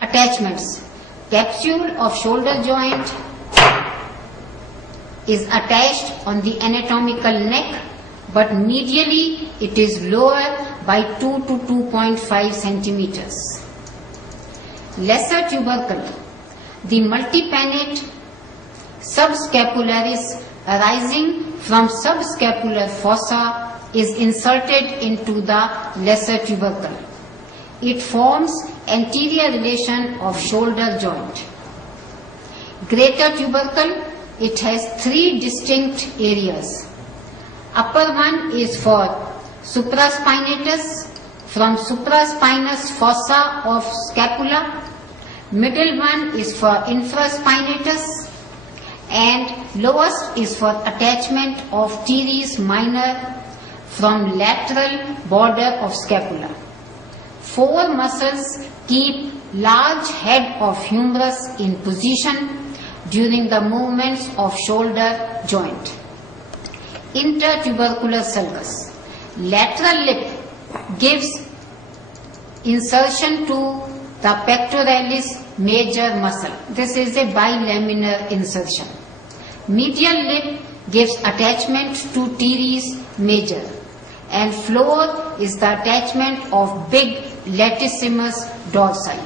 Attachments. Capsule of shoulder joint is attached on the anatomical neck, but medially it is lower by 2 to 2.5 centimeters. Lesser tubercle. The multipennate subscapularis arising from subscapular fossa is inserted into the lesser tubercle. It forms anterior relation of shoulder joint. Greater tubercle, it has 3 distinct areas. Upper one is for supraspinatus, from supraspinous fossa of scapula. Middle one is for infraspinatus, and lowest is for attachment of teres minor from lateral border of scapula. 4 muscles keep large head of humerus in position during the movements of shoulder joint. Intertubercular sulcus. Lateral lip gives insertion to the pectoralis major muscle. This is a bilaminar insertion. Medial lip gives attachment to teres major, and floor is the attachment of big latissimus dorsi.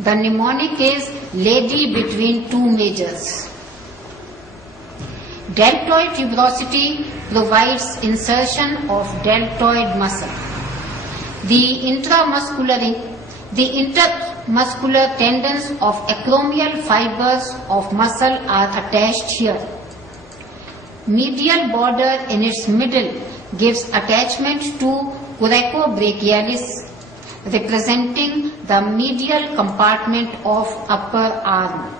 The mnemonic is lady between 2 majors. Deltoid tuberosity provides insertion of deltoid muscle. The intermuscular tendons of acromial fibers of muscle are attached here. Medial border in its middle gives attachment to coracobrachialis, representing the medial compartment of upper arm.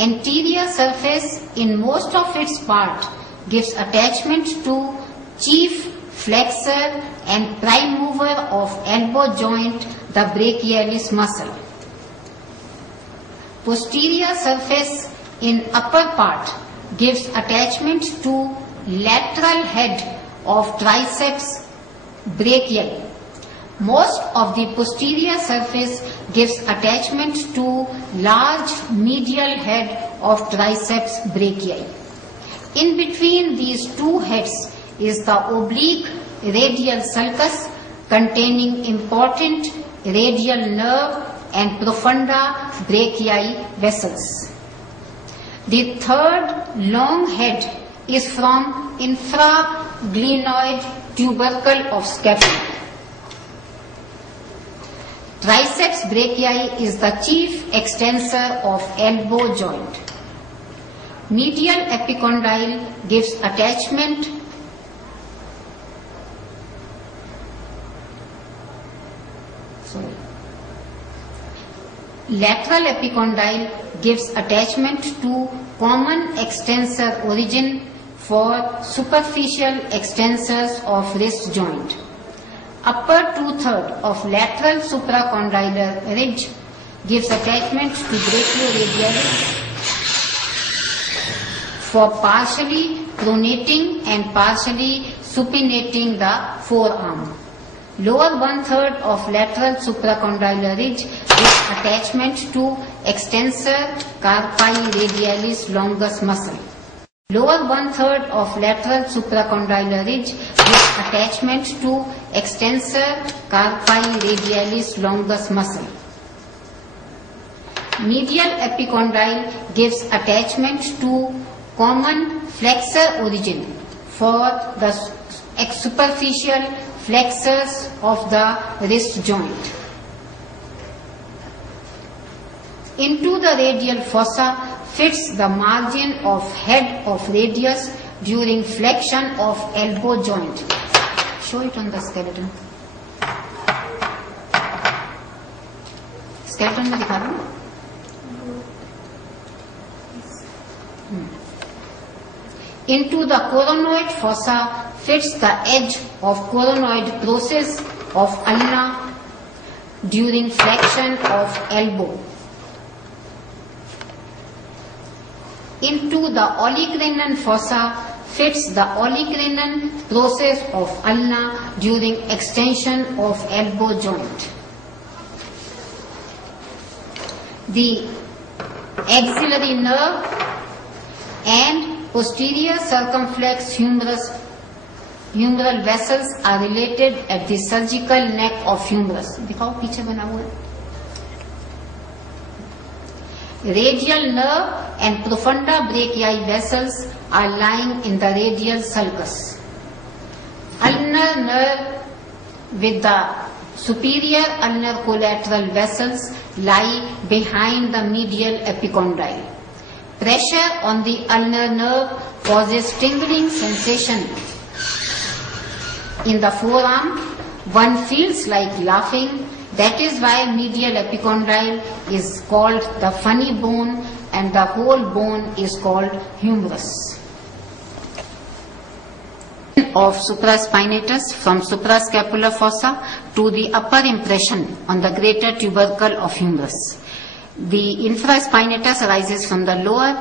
Anterior surface in most of its part gives attachment to chief flexor and prime mover of elbow joint, the brachialis muscle. Posterior surface in upper part gives attachment to lateral head of triceps brachial. Most of the posterior surface gives attachment to large medial head of triceps brachii. In between these 2 heads is the oblique radial sulcus containing important radial nerve and profunda brachii vessels. The third long head is from infraglenoid tubercle of scapula. Triceps brachii is the chief extensor of elbow joint. Medial epicondyle gives attachment Lateral epicondyle gives attachment to common extensor origin for superficial extensors of wrist joint. Upper 2/3 of lateral supracondylar ridge gives attachment to brachioradialis for partially pronating and partially supinating the forearm. Lower 1/3 of lateral supracondylar ridge gives attachment to extensor carpi radialis longus muscle. Lower 1/3 of lateral supracondylar ridge gives attachment to extensor carpi radialis longus muscle. Medial epicondyle gives attachment to common flexor origin for the superficial flexors of the wrist joint. Into the radial fossa fits the margin of head of radius during flexion of elbow joint. Show it on the skeleton. Skeleton में दिखा दूँ? Into the coronoid fossa fits the edge of coronoid process of ulna during flexion of elbow. Into the olecranon fossa fits the olecranon process of ulna during extension of elbow joint. The axillary nerve and posterior circumflex humeral vessels are related at the surgical neck of humerus. दिखाओ पीछे बना हुआ है. Radial nerve and profunda brachii vessels are lying in the radial sulcus. Ulnar nerve with the superior ulnar collateral vessels lie behind the medial epicondyle. Pressure on the ulnar nerve causes tingling sensation in the forearm. One feels like laughing. That is why medial epicondyle is called the funny bone and the whole bone is called humerus. Of supraspinatus from suprascapular fossa to the upper impression on the greater tubercle of humerus. The infraspinatus arises from the lower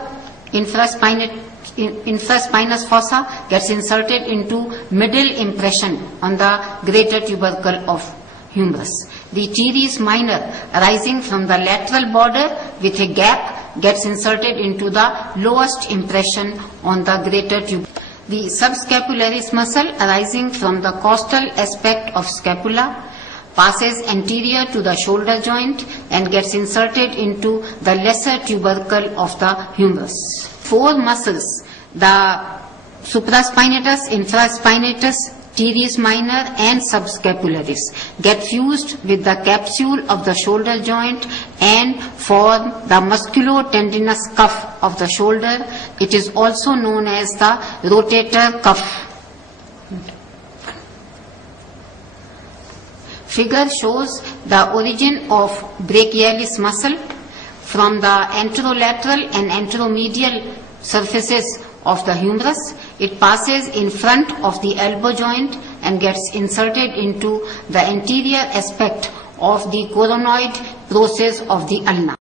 infraspinous fossa, gets inserted into middle impression on the greater tubercle of humerus. The teres minor arising from the lateral border with a gap gets inserted into the lowest impression on the greater tubercle. The subscapularis muscle arising from the costal aspect of scapula passes anterior to the shoulder joint and gets inserted into the lesser tubercle of the humerus. Four muscles, the supraspinatus, infraspinatus, teres minor and subscapularis, get fused with the capsule of the shoulder joint and form the musculotendinous cuff of the shoulder. It is also known as the rotator cuff. Figure shows the origin of brachialis muscle from the anterolateral and anteromedial surfaces of the humerus. It passes in front of the elbow joint and gets inserted into the anterior aspect of the coronoid process of the ulna.